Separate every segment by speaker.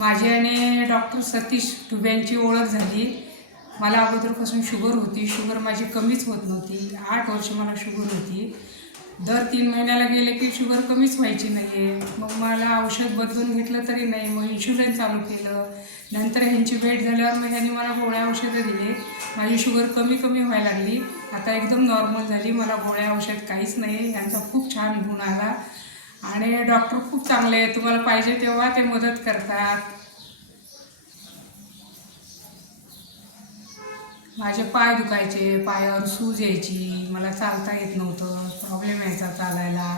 Speaker 1: माझी आणि डॉक्टर सतीश टुब्यांची ओळख झाली. मला अगोदरपासून शुगर होती. शुगर माझी कमीच होत नव्हती. आठ वर्ष मला शुगर होती. दर तीन महिन्याला गेले की शुगर कमीच व्हायची नाही आहे मग मला औषध बदलून घेतलं तरी नाही. मग इन्शुरन्स चालू केलं. नंतर ह्यांची भेट झाल्यावर मग ह्यांनी मला गोळ्या औषधं दिले. माझी शुगर कमी कमी व्हायला लागली. आता एकदम नॉर्मल झाली. मला गोळ्या औषध काहीच नाही. ह्यांचा खूप छान गुण आला. आणि डॉक्टर खूप चांगले आहेत. तुम्हाला पाहिजे तेव्हा ते मदत करतात. माझे पाय दुखायचे पायावर सूज यायची. मला चालता येत नव्हतं. प्रॉब्लेम यायचा चालायला.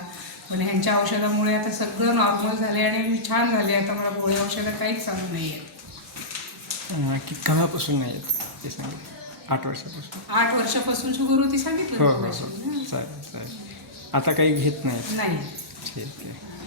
Speaker 1: पण ह्यांच्या औषधामुळे आता सगळं नॉर्मल झाले आणि मी छान झाले. आता मला गोळ्या औषधं काहीच चालू नाही आहेत.
Speaker 2: कमापासून नाही येत ते सांगितलं. आठ वर्षापासून.
Speaker 1: आठ वर्षापासून शुगर होती
Speaker 2: हो
Speaker 1: सांगितलं
Speaker 2: हो हो. चालेल आता काही घेत नाही
Speaker 1: नाही.
Speaker 2: 对对